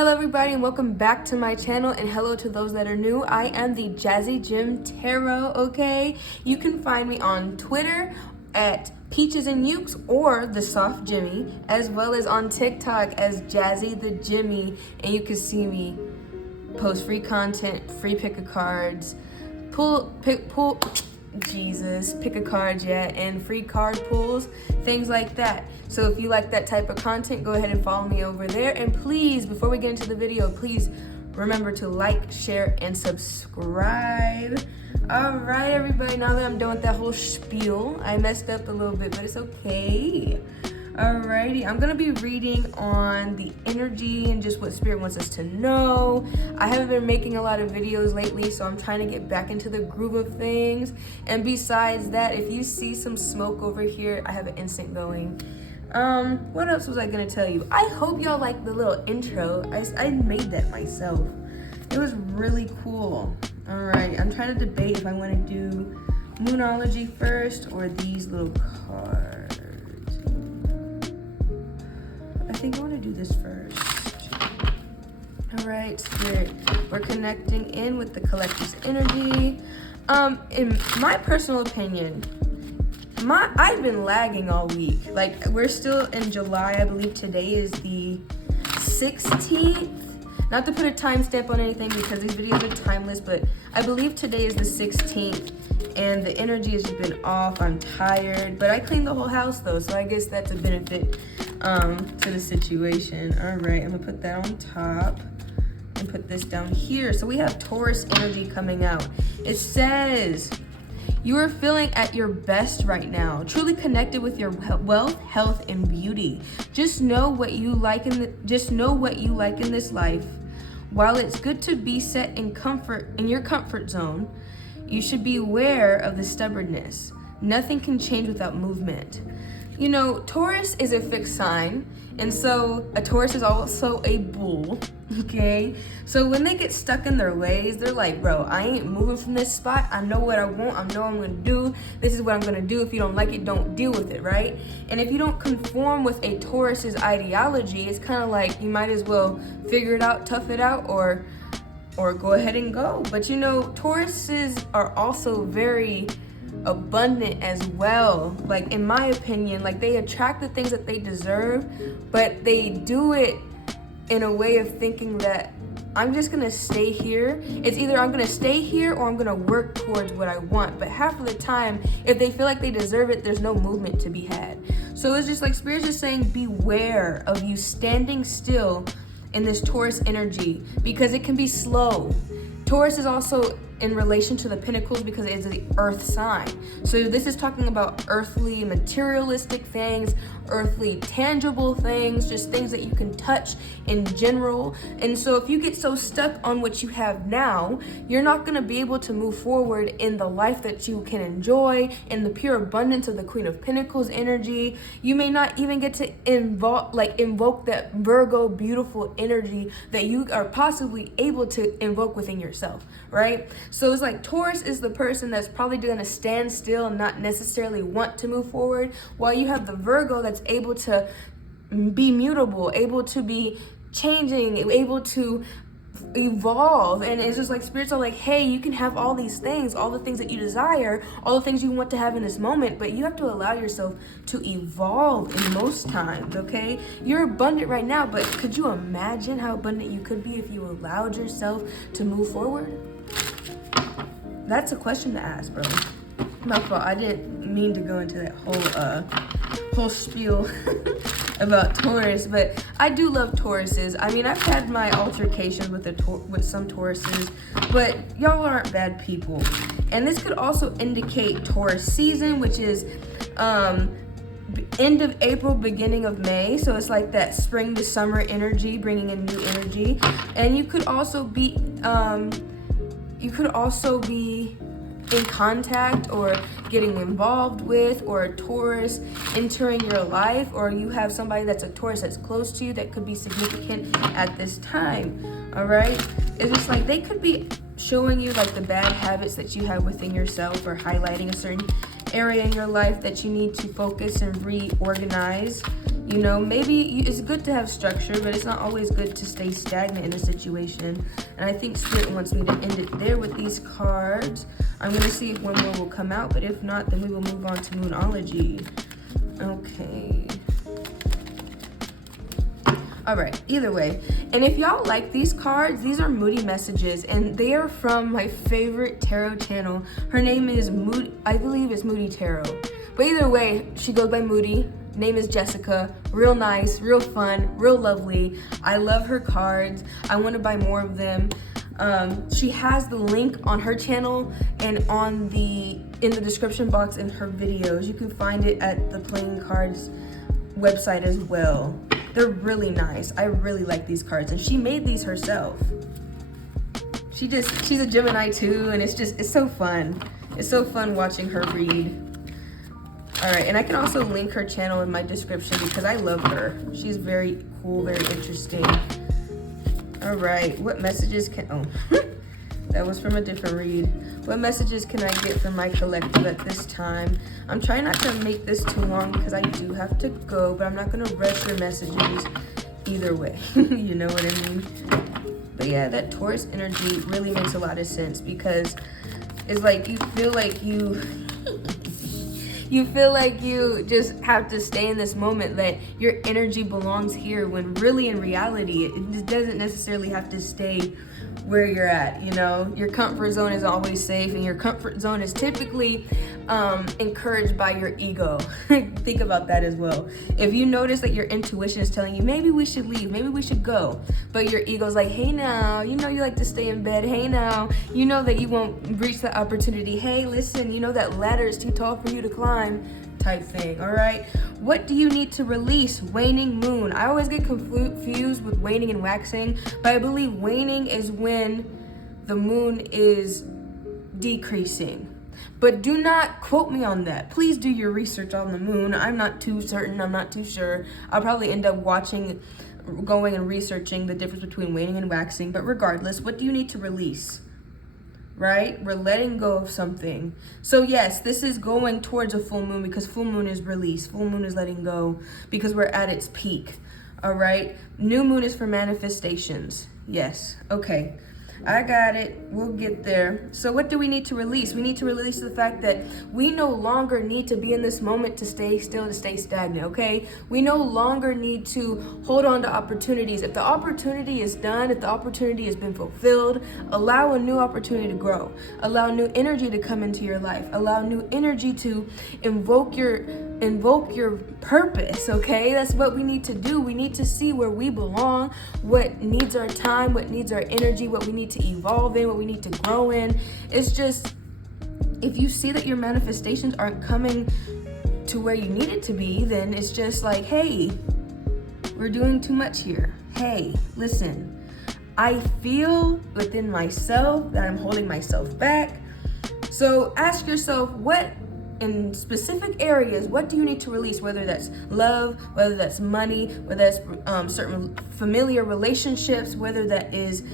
Hello everybody and welcome back to my channel, and hello to those that are new. I am the TheJazzyGemTarot, okay? You can find me on Twitter at Peaches and Ukes or the Soft Jimmy, as well as on TikTok as Jazzy the Jimmy, and you can see me post free content, free pick a cards, pick a card, and free card pulls, things like that. So if you like that type of content, go ahead and follow me over there. And please, before we get into the video, please remember to like, share, and subscribe. All right, everybody, now that I'm done with that whole spiel, I messed up a little bit, but it's okay. Alrighty, I'm gonna be reading on the energy and just what Spirit wants us to know. I haven't been making a lot of videos lately, so I'm trying to get back into the groove of things. And besides that, if you see some smoke over here, I have an instant going. What else was I gonna tell you? I hope y'all like the little intro. I made that myself. It was really cool. Alright, I'm trying to debate if I want to do Moonology first or these little cards. I think I want to do this first. All right, Spirit, we're connecting in with the collective's energy. In my personal opinion, I've been lagging all week. Like, we're still in July. I believe today is the 16th. Not to put a timestamp on anything because these videos are timeless, but I believe today is the 16th. And the energy has been off. I'm tired, but I cleaned the whole house though, so I guess that's a benefit to the situation. All right, I'm gonna put that on top and put this down here. So we have Taurus energy coming out. It says you are feeling at your best right now, truly connected with your wealth, health, and beauty. Just know what you like in this life. While it's good to be set in your comfort zone, you should be aware of the stubbornness. Nothing can change without movement. You know, Taurus is a fixed sign, and so a Taurus is also a bull, okay? So when they get stuck in their ways, they're like, bro, I ain't moving from this spot. I know what I want. I know what I'm gonna do. This is what I'm gonna do. If you don't like it, don't deal with it, right? And if you don't conform with a Taurus's ideology, it's kind of like you might as well figure it out, tough it out, or go ahead and go. But you know, Tauruses are also very abundant as well. Like, in my opinion, like, they attract the things that they deserve, but they do it in a way of thinking that I'm just gonna stay here. It's either I'm gonna stay here or I'm gonna work towards what I want. But half of the time, if they feel like they deserve it, there's no movement to be had. So it's just like Spirit's just saying, beware of you standing still in this Taurus energy, because it can be slow. Taurus is also in relation to the Pentacles because it is the earth sign. So this is talking about earthly, materialistic things, earthly, tangible things, just things that you can touch in general. And so if you get so stuck on what you have now, you're not gonna be able to move forward in the life that you can enjoy, in the pure abundance of the Queen of Pentacles energy. You may not even get to invoke that Virgo beautiful energy that you are possibly able to invoke within yourself, right? So it's like Taurus is the person that's probably gonna stand still and not necessarily want to move forward, while you have the Virgo that's able to be mutable, able to be changing, able to evolve. And it's just like Spirits are like, hey, you can have all these things, all the things that you desire, all the things you want to have in this moment, but you have to allow yourself to evolve in most times, okay? You're abundant right now, but could you imagine how abundant you could be if you allowed yourself to move forward? That's a question to ask, bro. My fault. I didn't mean to go into that whole spiel about Taurus, but I do love Tauruses. I mean, I've had my altercations with some Tauruses, but y'all aren't bad people. And this could also indicate Taurus season, which is end of April, beginning of May. So it's like that spring to summer energy, bringing in new energy. And you could also be in contact or getting involved with, or a Taurus entering your life, or you have somebody that's a Taurus that's close to you that could be significant at this time. All right, it's just like they could be showing you like the bad habits that you have within yourself, or highlighting a certain area in your life that you need to focus and reorganize. You know, maybe it's good to have structure, but it's not always good to stay stagnant in a situation. And I think Spirit wants me to end it there with these cards. I'm going to see if one more will come out, but if not, then we will move on to Moonology. Okay. All right, either way. And if y'all like these cards, these are Moody messages, and they are from my favorite tarot channel. Her name is Moody, I believe it's Moody Tarot. But either way, she goes by Moody. Name is Jessica. Real nice, real fun, real lovely. I love her cards. I want to buy more of them. She has the link on her channel and in the description box in her videos. You can find it at the Playing Cards website as well. They're really nice. I really like these cards, and she made these herself. She's a Gemini too, and it's so fun. It's so fun watching her read. All right, and I can also link her channel in my description because I love her. She's very cool, very interesting. All right, what messages that was from a different read. What messages can I get from my collective at this time? I'm trying not to make this too long because I do have to go, but I'm not gonna rush your messages either way. You know what I mean? But yeah, that Taurus energy really makes a lot of sense because it's like you feel like you feel like you just have to stay in this moment, that your energy belongs here, when really in reality, it doesn't necessarily have to stay where you're at, you know? Your comfort zone is always safe, and your comfort zone is typically encouraged by your ego. Think about that as well. If you notice that your intuition is telling you, maybe we should leave, maybe we should go, but your ego's like, hey now, you know you like to stay in bed, hey now, you know that you won't reach that opportunity, hey listen, you know that ladder is too tall for you to climb, type thing. All right, what do you need to release? Waning moon. I always get confused with waning and waxing, but I believe waning is when the moon is decreasing. But do not quote me on that. Please do your research on the moon. I'm not too certain, I'm not too sure. I'll probably end up going and researching the difference between waning and waxing. But regardless, what do you need to release? Right? We're letting go of something. So yes, this is going towards a full moon because full moon is release. Full moon is letting go because we're at its peak. All right? New moon is for manifestations. Yes. Okay. I got it. We'll get there. So what do we need to release? We need to release the fact that we no longer need to be in this moment to stay still, to stay stagnant, okay? We no longer need to hold on to opportunities. If the opportunity is done, if the opportunity has been fulfilled, allow a new opportunity to grow. Allow new energy to come into your life. Allow new energy to invoke your purpose, okay? That's what we need to do. We need to see where we belong, what needs our time, what needs our energy, what we need to evolve in, what we need to grow in. It's just, if you see that your manifestations aren't coming to where you need it to be, then it's just like, hey, we're doing too much here. Hey, listen, I feel within myself that I'm holding myself back. So ask yourself, what in specific areas, what do you need to release? Whether that's love, whether that's money, whether that's certain familiar relationships, whether that is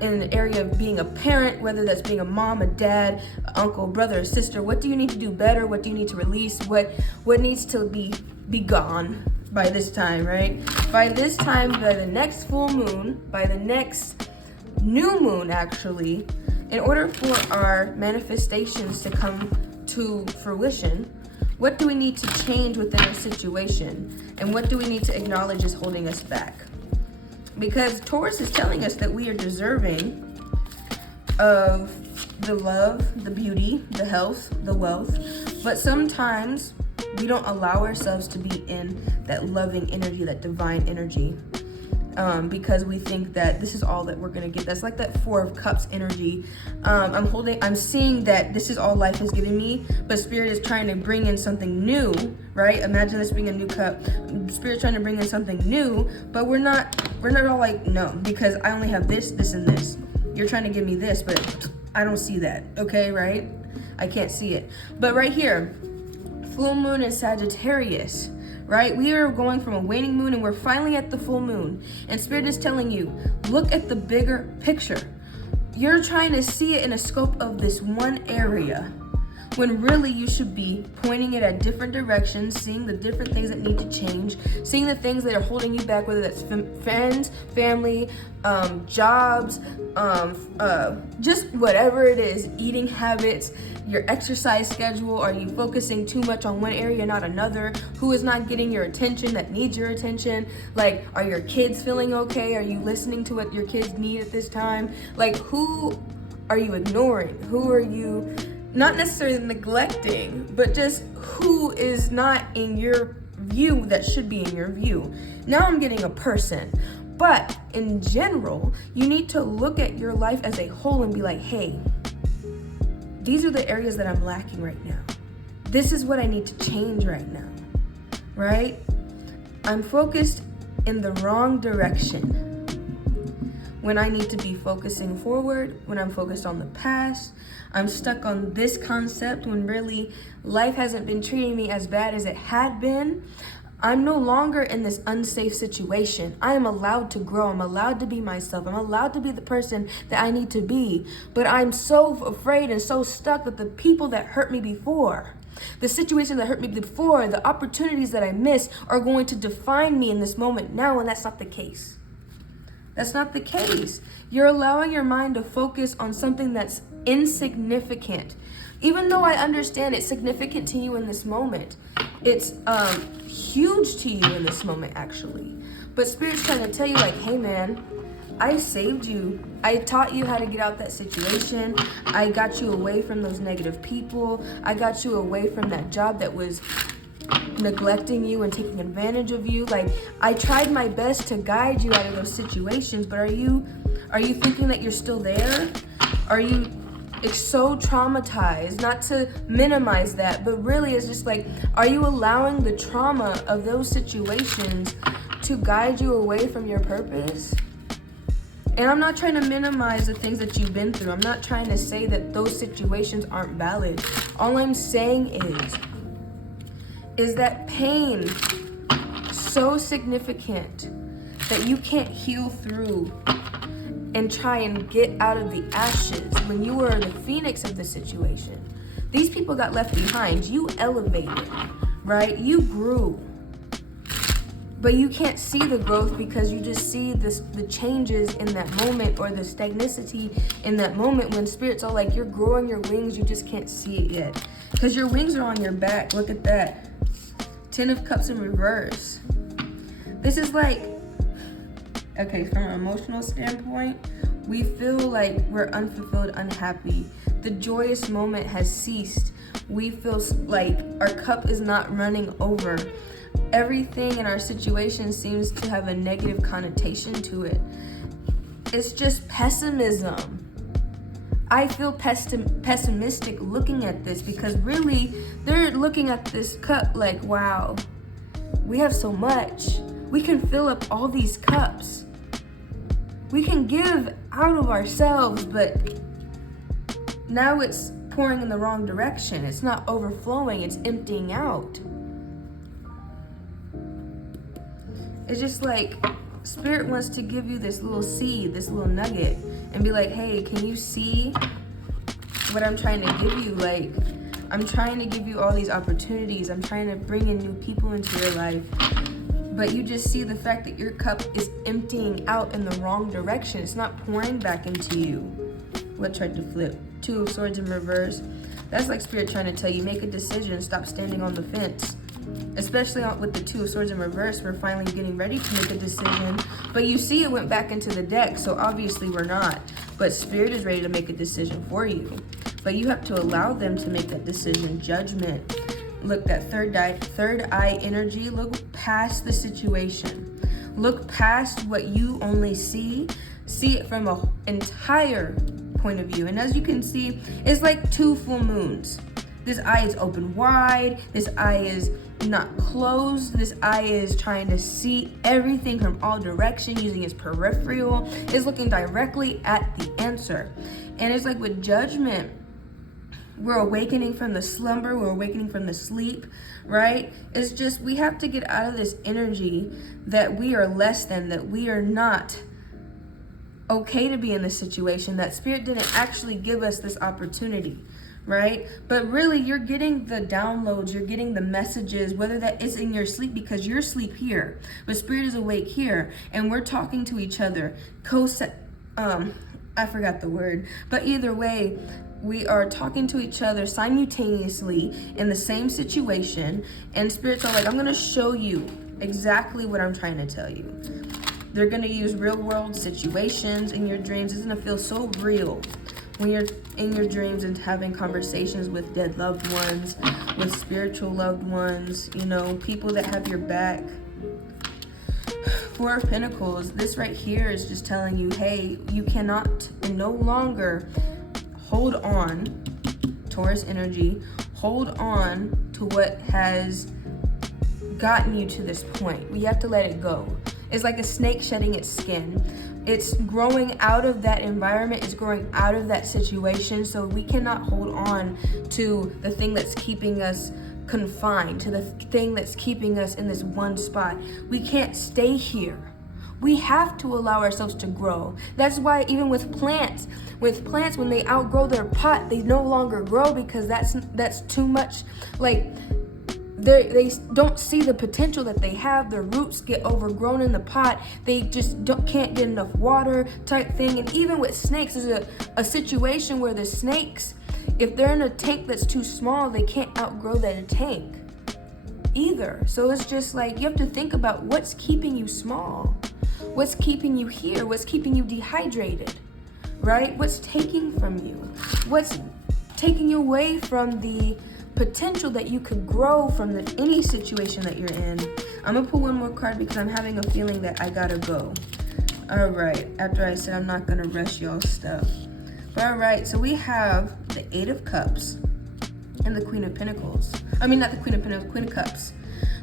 in the area of being a parent, whether that's being a mom, a dad, uncle, brother, or sister. What do you need to do better? What do you need to release? What needs to be gone by this time, right? By this time, by the next full moon, by the next new moon, actually, in order for our manifestations to come to fruition, what do we need to change within our situation? And what do we need to acknowledge is holding us back? Because Taurus is telling us that we are deserving of the love, the beauty, the health, the wealth, but sometimes we don't allow ourselves to be in that loving energy, that divine energy, because we think that this is all that we're gonna get. That's like that Four of Cups energy. I'm seeing that this is all life has given me, but Spirit is trying to bring in something new, right? Imagine this being a new cup. Spirit's trying to bring in something new, but we're not all like, no, because I only have this, this, and this. You're trying to give me this, but I don't see that, okay, right? I can't see it. But right here, full moon in Sagittarius, right? We are going from a waning moon and we're finally at the full moon. And Spirit is telling you, look at the bigger picture. You're trying to see it in a scope of this one area. when really you should be pointing it at different directions, seeing the different things that need to change, seeing the things that are holding you back, whether that's friends, family, jobs, just whatever it is, eating habits, your exercise schedule. Are you focusing too much on one area, not another? Who is not getting your attention that needs your attention? Like, are your kids feeling okay? Are you listening to what your kids need at this time? Like, who are you ignoring? Who are you not necessarily neglecting, but just who is not in your view that should be in your view? Now I'm getting a person. But in general, you need to look at your life as a whole and be like, hey, these are the areas that I'm lacking right now. This is what I need to change right now, right? I'm focused in the wrong direction when I need to be focusing forward, when I'm focused on the past. I'm stuck on this concept when really life hasn't been treating me as bad as it had been. I'm no longer in this unsafe situation. I am allowed to grow. I'm allowed to be myself. I'm allowed to be the person that I need to be. But I'm so afraid and so stuck with the people that hurt me before. The situation that hurt me before, the opportunities that I missed are going to define me in this moment now, and that's not the case. That's not the case. You're allowing your mind to focus on something that's insignificant. Even though I understand it's significant to you in this moment, it's huge to you in this moment, actually. But Spirit's trying to tell you, like, hey, man, I saved you. I taught you how to get out that situation. I got you away from those negative people. I got you away from that job that was neglecting you and taking advantage of you. Like, I tried my best to guide you out of those situations, but are you thinking that you're still there? Are you so traumatized? Not to minimize that, but really it's just like, are you allowing the trauma of those situations to guide you away from your purpose? And I'm not trying to minimize the things that you've been through. I'm not trying to say that those situations aren't valid. All I'm saying is that pain so significant that you can't heal through and try and get out of the ashes when you were the phoenix of the situation. These people got left behind. You elevated, right? You grew. But you can't see the growth because you just see the changes in that moment, or the stagnicity in that moment when Spirit's all like, you're growing your wings, you just can't see it yet. Because your wings are on your back. Look at that. 10 of Cups in reverse. This is like, okay, from an emotional standpoint, we feel like we're unfulfilled, unhappy. The joyous moment has ceased. We feel like our cup is not running over. Everything in our situation seems to have a negative connotation to it. It's just pessimism. I feel pessimistic looking at this, because really they're looking at this cup like, wow, we have so much. We can fill up all these cups. We can give out of ourselves, but now it's pouring in the wrong direction. It's not overflowing, it's emptying out. It's just like Spirit wants to give you this little seed, this little nugget, and be like, hey, can you see what I'm trying to give you? Like, I'm trying to give you all these opportunities. I'm trying to bring in new people into your life. But you just see the fact that your cup is emptying out in the wrong direction. It's not pouring back into you. What tried to flip? 2 of Swords in reverse. That's like Spirit trying to tell you, make a decision, stop standing on the fence. Especially with the 2 of Swords in reverse, we're finally getting ready to make a decision. But you see it went back into the deck, so obviously we're not. But Spirit is ready to make a decision for you. But you have to allow them to make that decision. Judgment. Look, that third eye energy. Look past the situation. Look past what you only see. See it from an entire point of view. And as you can see, it's like 2 full moons. This eye is open wide. This eye is not closed. This eye is trying to see everything from all directions, using its peripheral. It's looking directly at the answer. And it's like with Judgment, we're awakening from the slumber, we're awakening from the sleep, right? It's just, we have to get out of this energy that we are less than, that we are not okay to be in this situation, that Spirit didn't actually give us this opportunity, right? But really, you're getting the downloads, you're getting the messages, whether that is in your sleep, because you're asleep here, but spirit is awake here, and we're talking to each other. I forgot the word, but either way, we are talking to each other simultaneously in the same situation, and spirits are like, I'm gonna show you exactly what I'm trying to tell you. They're gonna use real world situations in your dreams. It's gonna feel so real when you're in your dreams and having conversations with dead loved ones, with spiritual loved ones, you know, people that have your back. Four of Pentacles, this right here is just telling you, hey, you cannot and no longer hold on, Taurus energy, hold on to what has gotten you to this point. We have to let it go. It's like a snake shedding its skin. It's growing out of that environment, it's growing out of that situation, so we cannot hold on to the thing that's keeping us confined, to the thing that's keeping us in this one spot. We can't stay here. We have to allow ourselves to grow. That's why even with plants, when they outgrow their pot, they no longer grow, because that's too much. Like, they don't see the potential that they have. Their roots get overgrown in the pot. They just can't get enough water type thing. And even with snakes, there's a situation where the snakes, if they're in a tank that's too small, they can't outgrow that tank either. So it's just like, you have to think about what's keeping you small. What's keeping you here? What's keeping you dehydrated, right? What's taking from you? What's taking you away from the potential that you could grow from any situation that you're in? I'm gonna pull one more card because I'm having a feeling that I gotta go. All right, after I said I'm not gonna rush y'all's stuff. But all right, so we have the Eight of Cups and the Queen of Pentacles. I mean, not the Queen of Pentacles, Queen of Cups.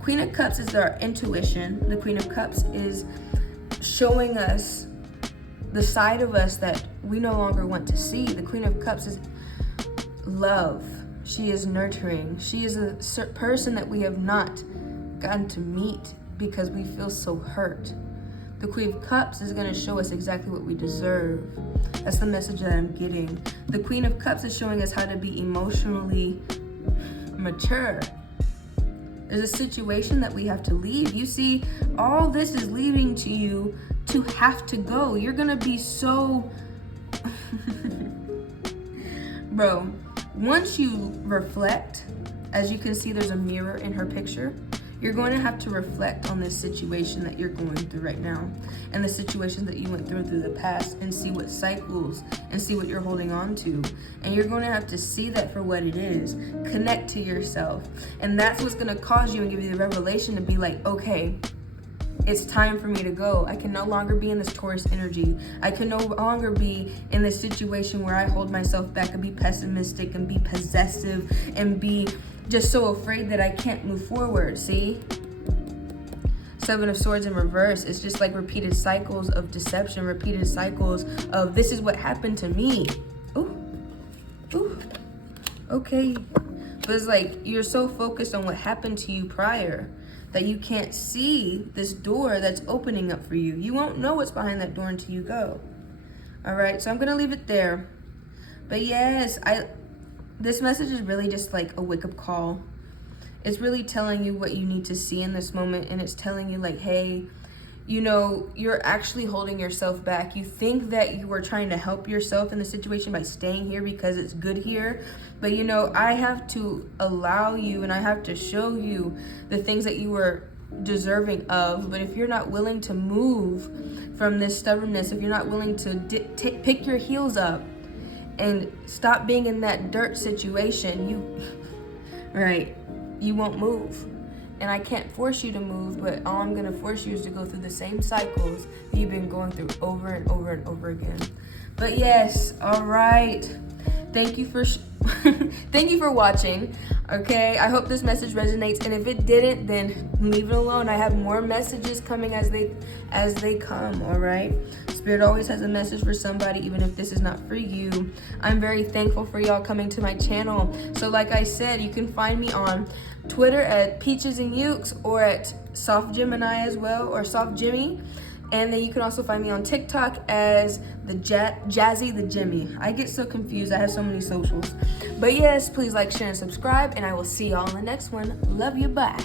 Queen of Cups is our intuition. The Queen of Cups is showing us the side of us that we no longer want to see. The Queen of Cups is love. She is nurturing. She is a person that we have not gotten to meet because we feel so hurt. The Queen of Cups is going to show us exactly what we deserve. That's the message that I'm getting. The Queen of Cups is showing us how to be emotionally mature. There's a situation that we have to leave. You see, all this is leading to you to have to go. You're going to be so... Bro, once you reflect, as you can see, there's a mirror in her picture. You're going to have to reflect on this situation that you're going through right now and the situations that you went through the past, and see what cycles and see what you're holding on to. And you're going to have to see that for what it is. Connect to yourself. And that's what's going to cause you and give you the revelation to be like, okay, it's time for me to go. I can no longer be in this Taurus energy. I can no longer be in this situation where I hold myself back and be pessimistic and be possessive and be just so afraid that I can't move forward. See? Seven of Swords in reverse. It's just like repeated cycles of deception, repeated cycles of this is what happened to me. Ooh. Ooh. Okay. But it's like you're so focused on what happened to you prior that you can't see this door that's opening up for you. You won't know what's behind that door until you go. All right, so I'm gonna leave it there. But yes, this message is really just like a wake-up call. It's really telling you what you need to see in this moment, and it's telling you like, hey, you know, you're actually holding yourself back. You think that you were trying to help yourself in the situation by staying here because it's good here. But you know, I have to allow you and I have to show you the things that you were deserving of. But if you're not willing to move from this stubbornness, if you're not willing to pick your heels up and stop being in that dirt situation, you won't move. And I can't force you to move, but all I'm gonna force you is to go through the same cycles that you've been going through over and over and over again. But yes, all right. Thank you for thank you for watching. Okay, I hope this message resonates, and if it didn't, then leave it alone. I have more messages coming as they come. All right, Spirit always has a message for somebody, even if this is not for you. I'm very thankful for y'all coming to my channel. So like I said, you can find me on Twitter at Peaches and Ukes, or at Soft Gemini as well, or Soft Jimmy. And then you can also find me on TikTok as Jazzy the Jimmy. I get so confused. I have so many socials. But yes, please like, share, and subscribe. And I will see y'all in the next one. Love you. Bye.